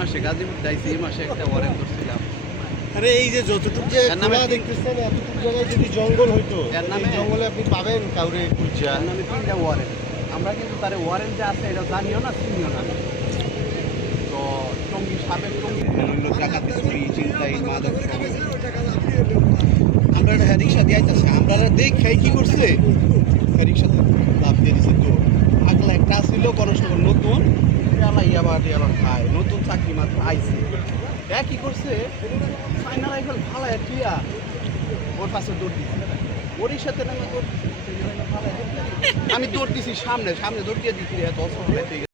মাসে গাজীপুর যাইছি, এই মাসে একটা ওয়ারেন্ট করছিলাম। আরে এই যে যতটুকু যে খোলা দেখতেছেন এতটুকু জায়গায় যদি জঙ্গল হইতো, এর নামে জঙ্গলে আপনি পাবেন কাউরে খুঁজা। যার নামে 3টা ওয়ারেন্ট। আমরা কিন্তু তার ওয়ারেন্ট যে আছে এটা জানিও না, চিনিও না। তো টঙ্গী সাবেক টঙ্গী ডাকাতি চুরি চিন্তাই মাদক আমরা একটা রিক্সা দিয়ে আইতাছে, আমরা দেখাই কি করছে রিক্সাতে লাভ দিয়ে দিছে। তো আগলা একটা ছিল কনস্টেবল নতুন, আবার খায়, নতুন চাকরি মাত্র আইছে। কি করছে ফাইনাল রাইফেল ভালো একটা ওর পাশে দৌড় দিচ্ছে, ওরই সাথে নামে দৌড় দিচ্ছে। আমি দৌড় দিছি সামনে দৌড় দিয়ে দিচ্ছি, 10